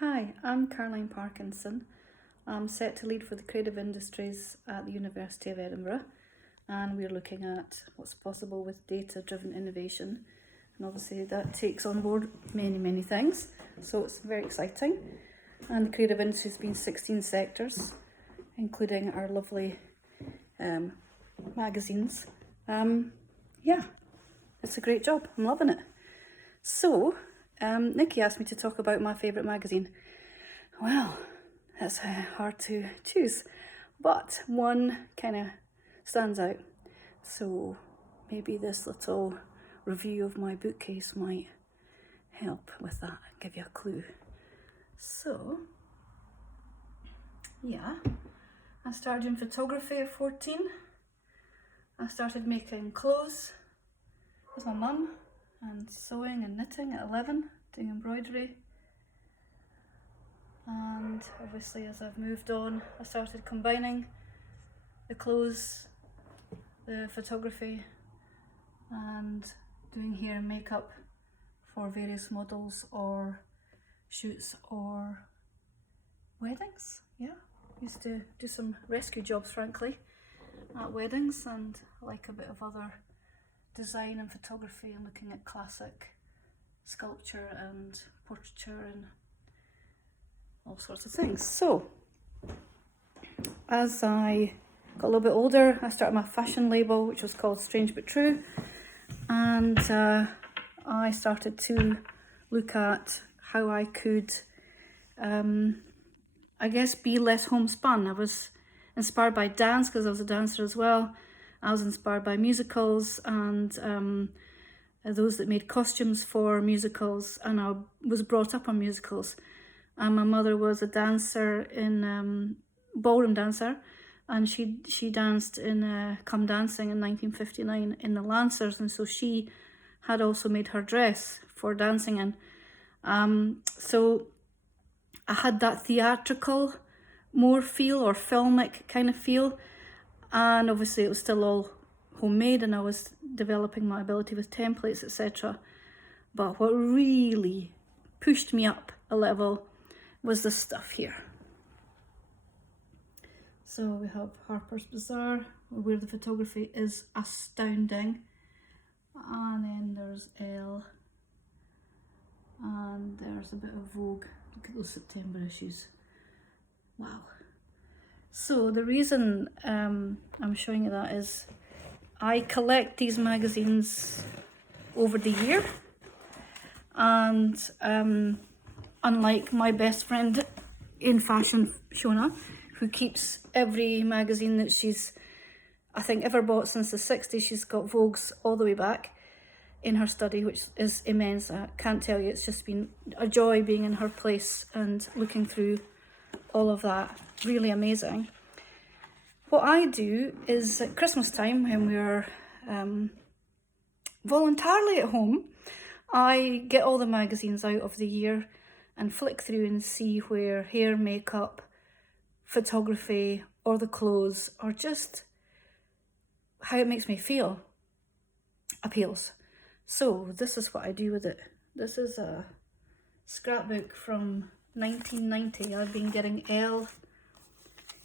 Hi, I'm Caroline Parkinson. I'm set to lead for the creative industries at the University of Edinburgh, and we're looking at what's possible with data-driven innovation. And obviously that takes on board many things, so it's very exciting. And the creative industry has been 16 sectors, including our lovely magazines. Yeah, it's a great job. I'm loving it. So, Nikki asked me to talk about my favourite magazine. Well, that's hard to choose, but one kind of stands out. So maybe this little review of my bookcase might help with that, give you a clue. So, yeah, I started doing photography at 14. I started making clothes with my mum and sewing and knitting at 11, doing embroidery. And obviously as I've moved on, I started combining the clothes, the photography, and doing hair and makeup for various models or shoots or weddings. Yeah, used to do some rescue jobs, frankly, at weddings, and I like a bit of other design and photography and looking at classic sculpture and portraiture and all sorts of things. So as I got a little bit older, I started my fashion label, which was called Strange But True, and I started to look at how I could I guess be less homespun. I was inspired by dance because I was a dancer as well. I was inspired by musicals and those that made costumes for musicals, and I was brought up on musicals. And my mother was a dancer in ballroom dancer, and she danced in Come Dancing in 1959 in the Lancers, and so she had also made her dress for dancing in. So I had that theatrical more feel, or filmic kind of feel, and obviously it was still all homemade and I was developing my ability with templates, etc. But what really pushed me up a level was this stuff here. So we have Harper's Bazaar, where the photography is astounding, and then there's Elle, and there's a bit of Vogue. Look at those September issues. Wow. So the reason I'm showing you that is I collect these magazines over the year, and unlike my best friend in fashion, Shona, who keeps every magazine that she's, I think, ever bought since the 60s, she's got Vogue's all the way back in her study, which is immense. I can't tell you, it's just been a joy being in her place and looking through all of that. Really amazing. What I do is at Christmas time, when we're voluntarily at home, I get all the magazines out of the year and flick through and see where hair, makeup, photography, or the clothes, or just how it makes me feel, appeals. So this is what I do with it. This is a scrapbook from 1990. I've been getting Elle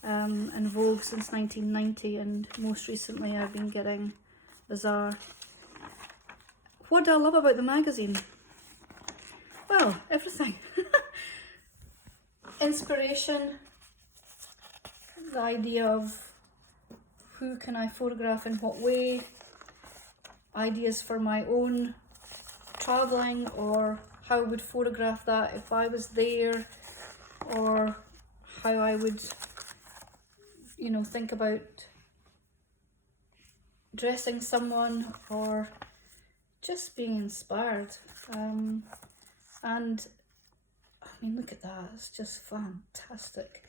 and Vogue since 1990, and most recently I've been getting Bazaar. What do I love about the magazine? Well, everything. Inspiration, the idea of who can I photograph in what way, ideas for my own travelling, or how I would photograph that if I was there, or how I would, think about dressing someone, or just being inspired. And I mean, look at that, it's just fantastic.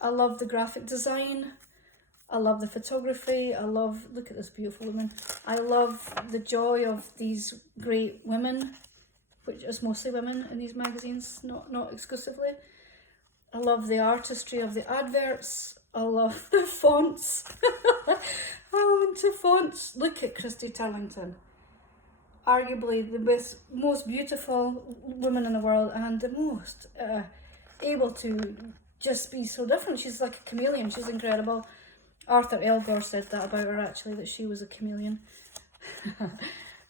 I love the graphic design, I love the photography, look at this beautiful woman. I love the joy of these great women, which is mostly women in these magazines, not exclusively. I love the artistry of the adverts. I love the fonts. I'm into fonts. Look at Christy Turlington. Arguably the most beautiful woman in the world. well, and the most able to just be so different. She's like a chameleon. She's incredible. Arthur Elgor said that about her, actually, that she was a chameleon.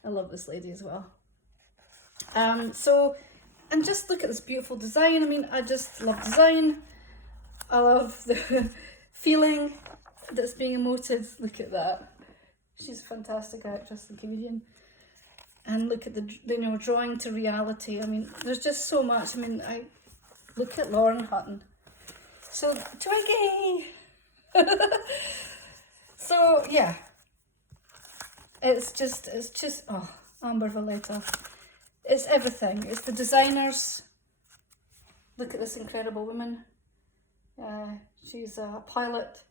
I love this lady as well. And just look at this beautiful design. I mean, I just love design. I love the feeling that's being emoted. Look at that. She's a fantastic actress and comedian. And look at the, you know, drawing to reality. I mean, there's just so much. I mean, I look at Lauren Hutton. So, Twiggy! So, yeah. It's just, oh, Amber Valletta. It's everything. It's the designers. Look at this incredible woman. She's a pilot.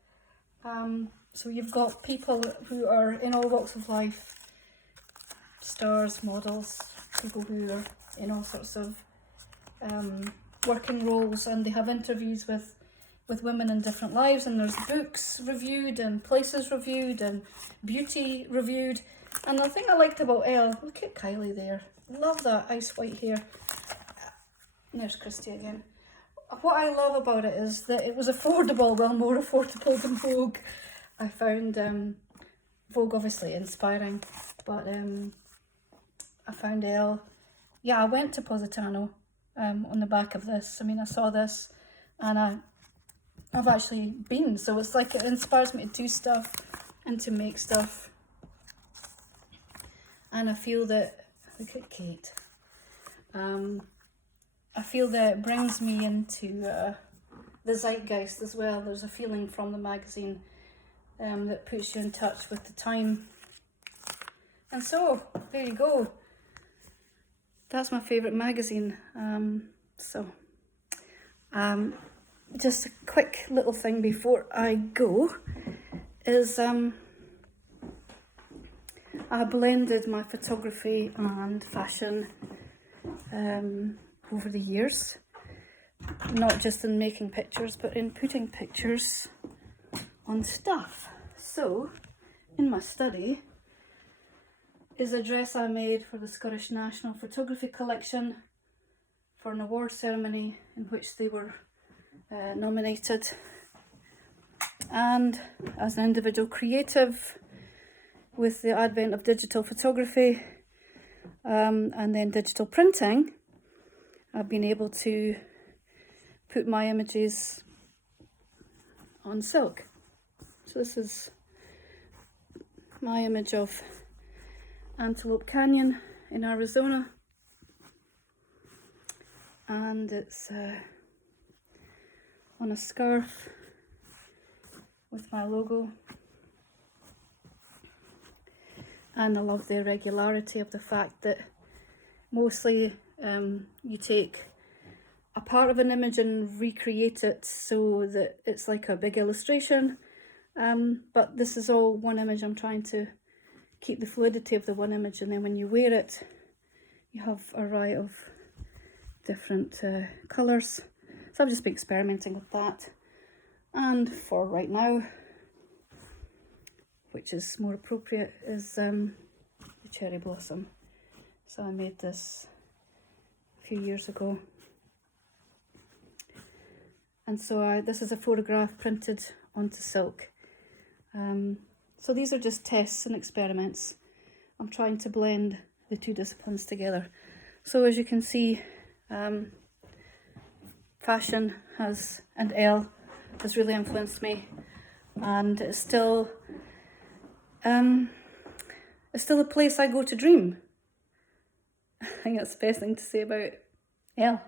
So you've got people who are in all walks of life. Stars, models, people who are in all sorts of working roles, and they have interviews with women in different lives, and there's books reviewed and places reviewed and beauty reviewed. And the thing I liked about Elle, look at Kylie there. Love that ice white hair. There's Christy again. What I love about it is that it was affordable, well, more affordable than Vogue. I found Vogue obviously inspiring, but I found Elle. Yeah, I went to Positano on the back of this. I mean, I saw this and I've actually been, so it's like it inspires me to do stuff and to make stuff. And I feel that, look at Kate, I feel that it brings me into the zeitgeist as well. There's a feeling from the magazine that puts you in touch with the time. And so, there you go. That's my favourite magazine. Just a quick little thing before I go is I blended my photography and fashion over the years, not just in making pictures but in putting pictures on stuff. So in my study is a dress I made for the Scottish National Photography Collection for an award ceremony in which they were nominated. And as an individual creative, with the advent of digital photography and then digital printing, I've been able to put my images on silk. So this is my image of Antelope Canyon in Arizona, and it's on a scarf with my logo. And I love the irregularity of the fact that mostly you take a part of an image and recreate it so that it's like a big illustration. But this is all one image. I'm trying to keep the fluidity of the one image, and then when you wear it, you have a array of different colours. So I've just been experimenting with that. And for right now, which is more appropriate, is the cherry blossom. So I made this a few years ago. And so this is a photograph printed onto silk. So these are just tests and experiments. I'm trying to blend the two disciplines together. So as you can see, fashion and Elle has really influenced me, and it's still a place I go to dream. I think that's the best thing to say about Elle.